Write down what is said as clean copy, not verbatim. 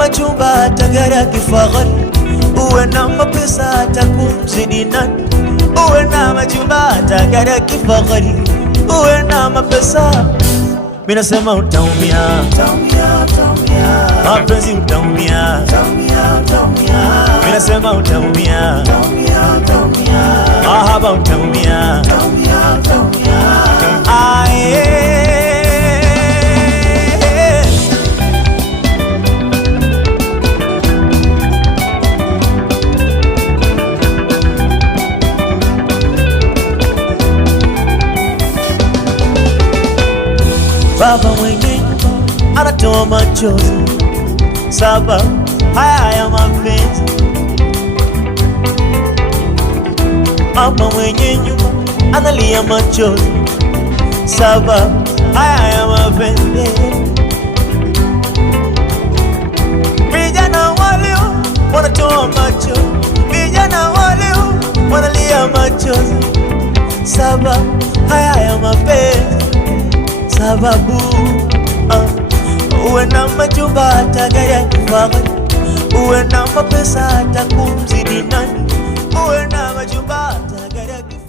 majumba hata gari ya kifahari, uwe na mapesa hata kumzidi nani. Uwe na majumba hata gari ya kifahari, uwe na mapesa, mimi nasema utaumia, mapenzi utaumia, mimi nasema utaumia, mahaba utaumia, baba mwenye nyumba anatoa machozi sababu haya ya mapenzi. Mama mwenye nyumba analia machozi sababu haya ya mapenzi. Vijana waleo wanatoa machozi, vijana waleo wanalia machozi sababu haya ya mapenzi. Sababu uwe na majumba hata gari ya kifahari, uwe na mapesa hata kumzidi nani. Uwe na majumba hata gari ya kifahari.